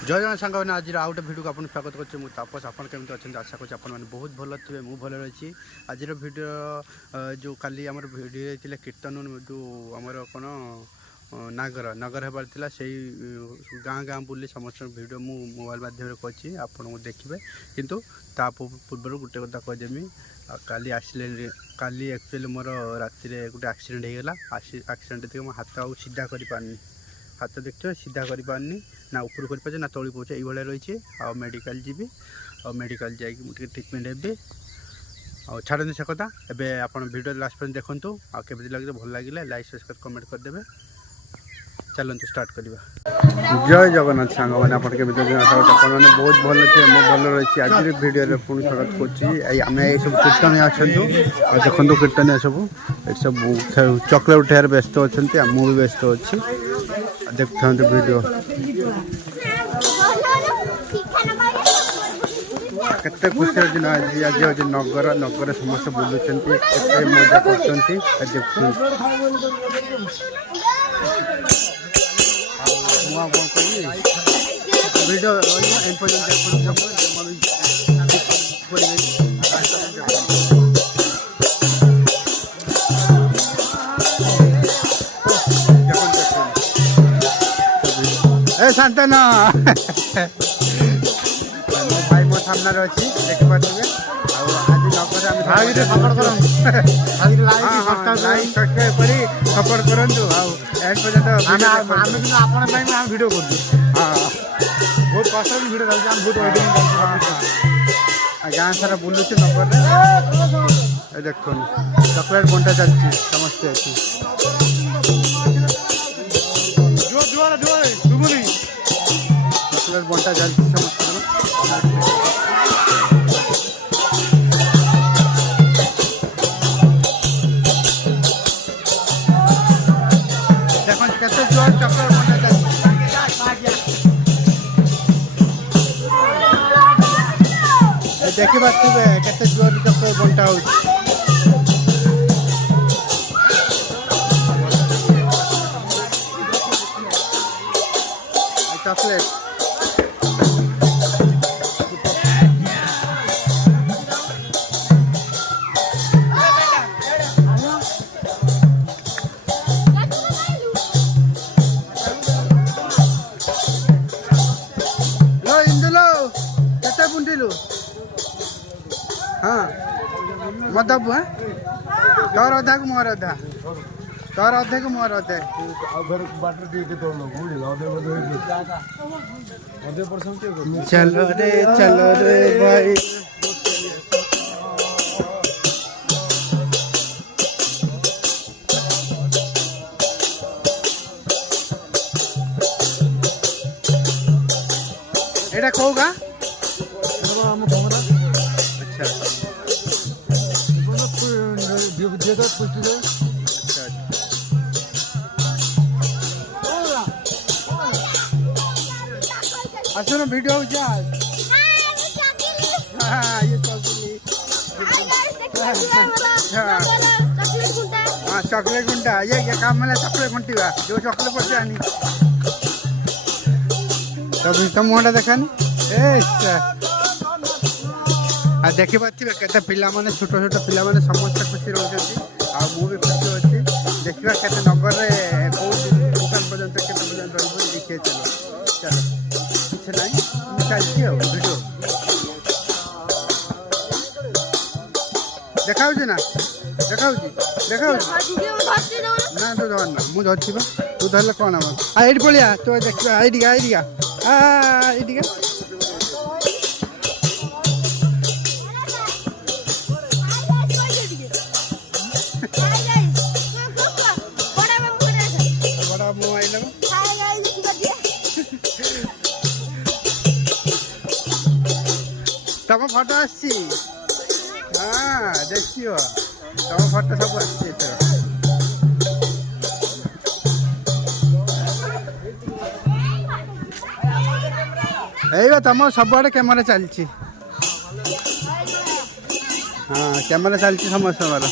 जय जन सांग मैंने आज आउ गोटे भिडियो को आपको स्वागत करते मुझे तापस आप केमी अच्छे आशा कर बहुत भल थे मुझे भल रही आज भिडियो जो काली आम भिडियो कीर्तन जो आमर कौन नागर नगर होबार से गाँ गाँ बुली समस्त भिडियो मु मोबाइल माध्यम कर आपको देखिए किंतु ता पूर्व गोटे कथा कहीदेमी काली काली एक्चुअली मोर राति गोटे एक्सीडेंट होगा एक्सीडेंट देखिए मो हाथ आउ सीधा कर पारनी हाथ देखते सीधा कर पारनी ना ऊपर कर ना तली पहुँचे ये रही आ मेडिकल जी आ मेडिकल जाकि ट्रिटमेंट हे आ छाड़नी से कथा एवं आप भिडियो लास्ट पर्यंत देखूँ आगे लगे भल लगे लाइक सब्सक्राइब कमेंट करदे चलते स्टार्ट करवा जय जगन्नाथ सांग मैंने आपके मैंने बहुत भल थे मो भल रही आज भिडियो पुणी स्वागत करें ये सब कीर्तन आसतु देखो कीर्तन सब सब चॉकलेट उठार व्यस्त अच्छा मुझे व्यस्त अच्छी देखते वीडियो केते खुशी अच्छी आज आज आज नगर नगर समस्त बुलूं मजा कर वीडियो शांतना मो भाई मो सामने अच्छी देखिए आज नगर सपोर्ट करूँ भिडियो कर बहुत कष्ट भिडियो बहुत गाँ सारा बुलूँ नगर देख चॉकलेट बंटा चलती समस्ते अच्छी चॉकलेट बंटा चलती समस्त कैसे जोर चॉकलेट बंटा देखी पारे केते जोर चॉकलेट बंटा हो चॉकलेट हाँ मदबू है तोर अधा को मोर अधा तोर अधे को मोर अधे चलो रे भाई एटा कहूगा अच्छा वीडियो हो जा हाँ ये हाँ चॉकलेट गुंडा ये काम मतलब चॉकलेट गुंटी जो चॉकलेट पड़ते आनी तब तुम मुँटा देखानी देखी पारे केते पिला माने छोट छोट पिला माने समस्त खुशी रोचती आ भी खुशी अच्छी देखा के नगर में दुकान पर्यटन के देखिए चलो चलो कुछ ना चलती भिडियो देखा ना देखा देखा ना तो धरना मुझे धरती तू धरले कौन हम आई पलिया तो देखा आई तम फोटो आसी हाँ देखियो तम फोटो सब आसी तुम सब कैमेरा चलती हाँ कैमेरा चलती समस्त सब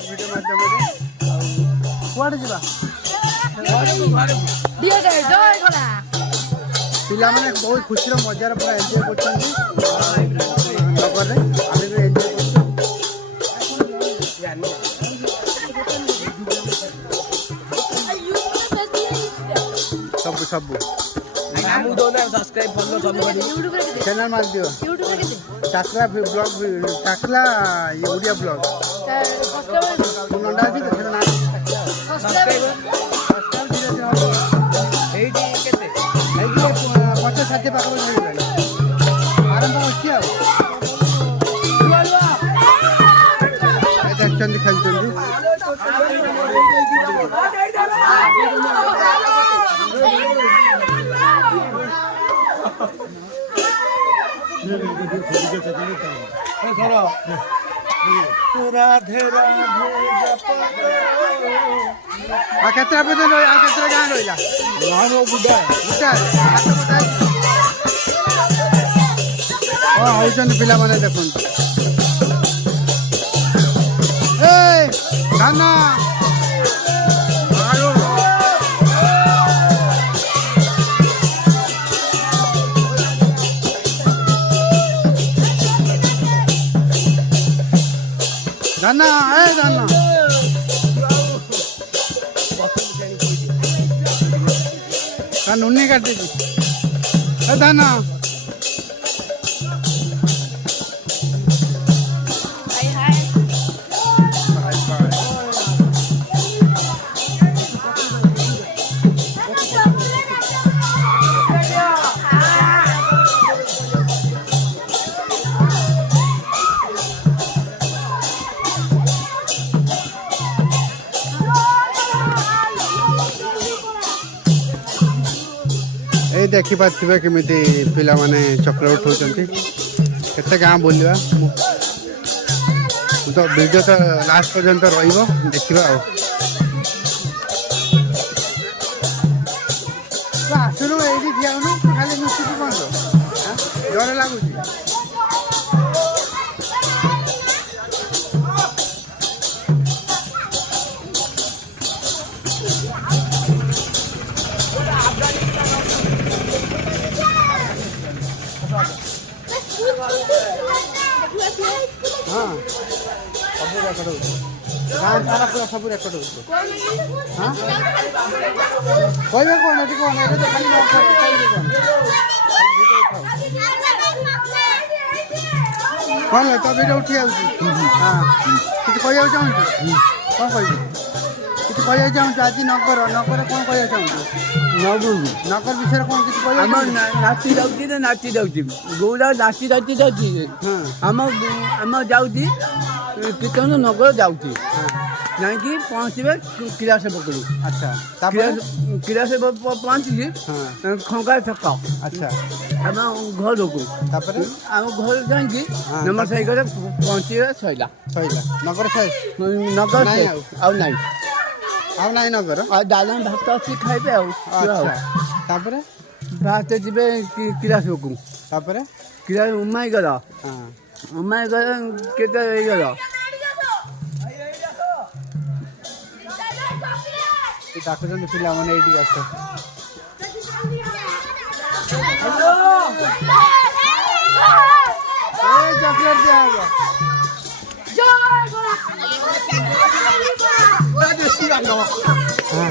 भिडियो माध्यम कुआड़े जा ପିଲାମାନେ ବହୁତ ଖୁସିର ମଜାର ପୁରା ଏନ୍ଜୟ କରୁଛନ୍ତି ନଗରରେ ଆମେ ବି ଏନ୍ଜୟ କରୁଛୁ। ସବୁ ସବୁ ଚ୍ୟାନେଲ ମାରିଦିଅ ଚାକଲା ବ୍ଲଗ ଚାକଲା ଓଡ଼ିଆ ବ୍ଲଗ ନଣ୍ଡା ଅଛି ତ ସେଟା ଏଇଠି 50-60 ପାଖାପାଖି ମିଳିଗଲାଣି ଆରମ୍ଭ ଅଛି ଆଉ ଦେଖୁଛନ୍ତି ଖେଳୁଛନ୍ତି। ରାଧେ ଆଉ କେତେଟା ପର୍ଯ୍ୟନ୍ତ ଆଉ କେତେଟା ଗାଁ ରହିଲା ହଁ ହଉଛନ୍ତି ପିଲାମାନେ ଦେଖନ୍ତୁ ଧାନ ଧାନ ଧାନ नुन्नी काट दीजिए ଧାନ ये देखिपे केमी पिला माने चक्र उठाऊँ केते गाँ बुलवा तो वीडियो तो लास्ट पर्यंत रहा देखा आसुनु ये ठियाऊनु खाली मिशिकी कौन डर लगुच हाँ सब रेकर्ड गाँव सारा पूरा सब रेकर्ड हाँ कहे कौन ये कौन ये तो खाली कौन है तो वीडियो उठी आउची हाँ किसी कह चाहूँ कौन कह किसी कह चाहूँ आज नगर नगर कौन कह चाहूँ नगर विषय कौन किसी कह नाची जाऊँगी तो नाची जाऊँगी गौरा नाची जाती जाती आम जाऊँगी कीर्तन नगर जाऊँगी ଯାଇକି ପହଞ୍ଚିବେ କିରା ସେବକରୁ ଆଚ୍ଛା କିରା ସେବକ ପହଞ୍ଚିକି ଖଙ୍ଗା ଛକ ଆଚ୍ଛା ଆମ ଘରକୁ ତାପରେ ଆମ ଘର ଯାଇକି ନମ୍ବର ସାଇକେଲରେ ପହଞ୍ଚିବେ ସଇଲା ନଗର ନଗର ଆଉ ନାହିଁ ଆଉ ନାହିଁ ନଗର ଆଉ ଡାଲମା ଭାତ ଅଛି ଖାଇବେ ଆଉ ତାପରେ ଭାତ ଯିବେ କିରା ସେବକକୁ ତାପରେ କିରା ଉମାଇଗଲ କେତେ ହେଇଗଲ डाकुଛନ୍ତି ପିଲାମାନେ ଏଇଠି ଆସ ଚକଲେଟ ଦିଆହବ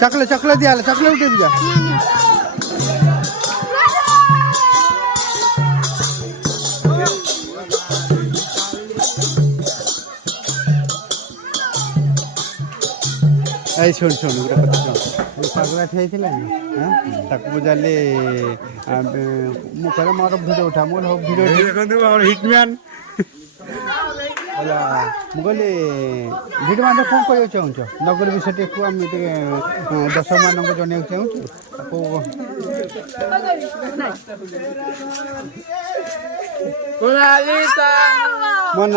ଚକଲେଟ ଚକଲେଟ ଦିଆହେଲା ଚକଲେଟ ଉଠେଇବି ଯା এই শোন শোন গোটা কথা শোন পাগলা ଠିଆଇଥିଲା ତାକୁ ପଚାରିଲି ମୁଁ କହିଲେ ମୋର ଭିଡ଼ିଓ ଉଠା ମୋର ଭିଡ଼ିଓ ଦେଖନ୍ତୁ ଆମର ହିଟମ୍ୟାନ୍ ହେଲା ମୁଁ କହିଲି ଭିଡ଼ିଓ ମାନେ କ'ଣ କହିବାକୁ ଚାହୁଁଛ ନଗର ବିଷୟ ଟିକେ କୁହ ଆମେ ଟିକେ ଦର୍ଶକମାନଙ୍କୁ ଜଣାଇବାକୁ ଚାହୁଁଛୁ ମନ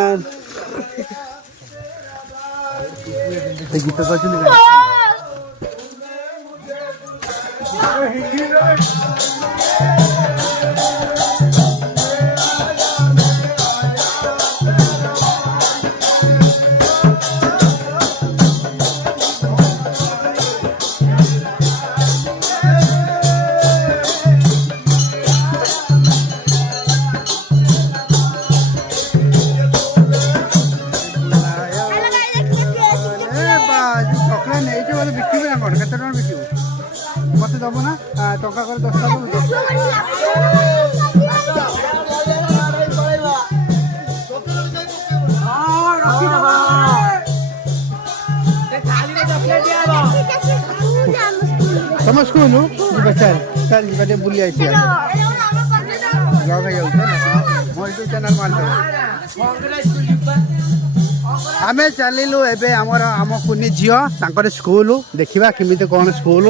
गीत तो ନେଇଛୁ ବୋଲେ ବିକିବୁ ନା କ'ଣ କେତେ ଟଙ୍କା ବିକିବୁ ମୋତେ ଦେବ ନା ଟଙ୍କା করে 10 ଟଙ୍କା ତମ ସ୍କୁଲ ଯିବା ଚାଲ ଚାଲ ଯିବା ଟିକେ ବୁଲି ଆଇଛି ଯାଉ ମୋ ୟୁଟ୍ୟୁବ୍ ଚ୍ୟାନେଲ୍ ମାରିଦେବ ଆମେ ଚାଲିଲୁ ଏବେ ଆମର ଆମ କୁନି ଝିଅ ତାଙ୍କର ସ୍କୁଲ ଦେଖିବା କେମିତି କ'ଣ ସ୍କୁଲ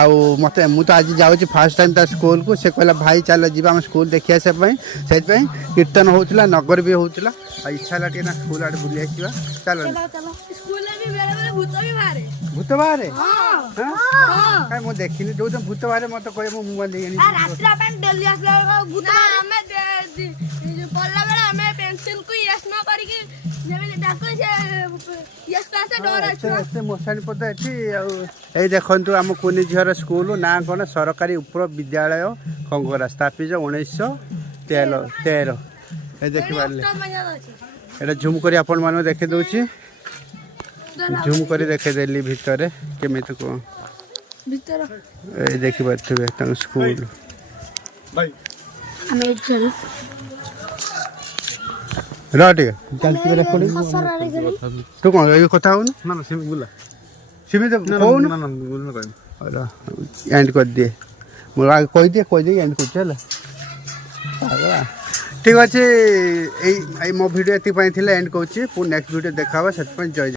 ଆଉ ମୋତେ ମୁଁ ତ ଆଜି ଯାଉଛି ଫାର୍ଷ୍ଟ ଟାଇମ୍ ତା ସ୍କୁଲକୁ ସେ କହିଲା ଭାଇ ଚାଲ ଯିବା ଆମ ସ୍କୁଲ ଦେଖି ଆସିବା ପାଇଁ ସେଇଥିପାଇଁ କୀର୍ତ୍ତନ ହେଉଥିଲା ନଗର ବି ହେଉଥିଲା ଆଉ ଇଚ୍ଛା ହେଲା ଟିକେ ନା ସ୍କୁଲ ଆଡ଼େ ବୁଲି ଆସିବା ଚାଲ ଭୂତ ବାହାରେ କାଇଁ ମୁଁ ଦେଖିନି ଯୋଉ ଭୂତ ବାହାରେ ମୋତେ କହିବେ ମୁଁ ମୁହଁ ଦେଇ ମଶାଣି ପଦ ଏଠି ଆଉ ଏଇ ଦେଖନ୍ତୁ ଆମ କୁନି ଝିଅର ସ୍କୁଲ ନାଁ କ'ଣ ସରକାରୀ ଉପର ବିଦ୍ୟାଳୟ ଖଙ୍ଗରା ସ୍ଥାପିତ 1913 ଏ ଦେଖିପାରିଲେ ଏଇଟା ଝୁମ୍ କରି ଆପଣମାନଙ୍କୁ ଦେଖି ଦେଉଛି ଝୁମ୍ କରି ଦେଖେଇଦେଲି ଭିତରେ କେମିତି କ'ଣ ଏଇ ଦେଖିପାରୁଥିବେ ତାଙ୍କ ସ୍କୁଲ ରହ ଟିକେ ଚାଲିଛି ରେକର୍ଡିଂ ତୁ କ'ଣ ଏଇ କଥା ହଉନୁ ସେମିତି କହୁନୁ ଏଣ୍ଡ କରିଦିଏ ମୁଁ ଆଗ କହିଦିଏ ଏଣ୍ଡ କରୁଛି ହେଲା ଠିକ୍ ଅଛି ଏଇ ମୋ ଭିଡ଼ିଓ ଏଥିପାଇଁ ଥିଲା ଏଣ୍ଡ କରୁଛି ପୁଣି ନେକ୍ସଟ ଭିଡ଼ିଓ ଦେଖା ହେବ ସେଥିପାଇଁ ଜୟ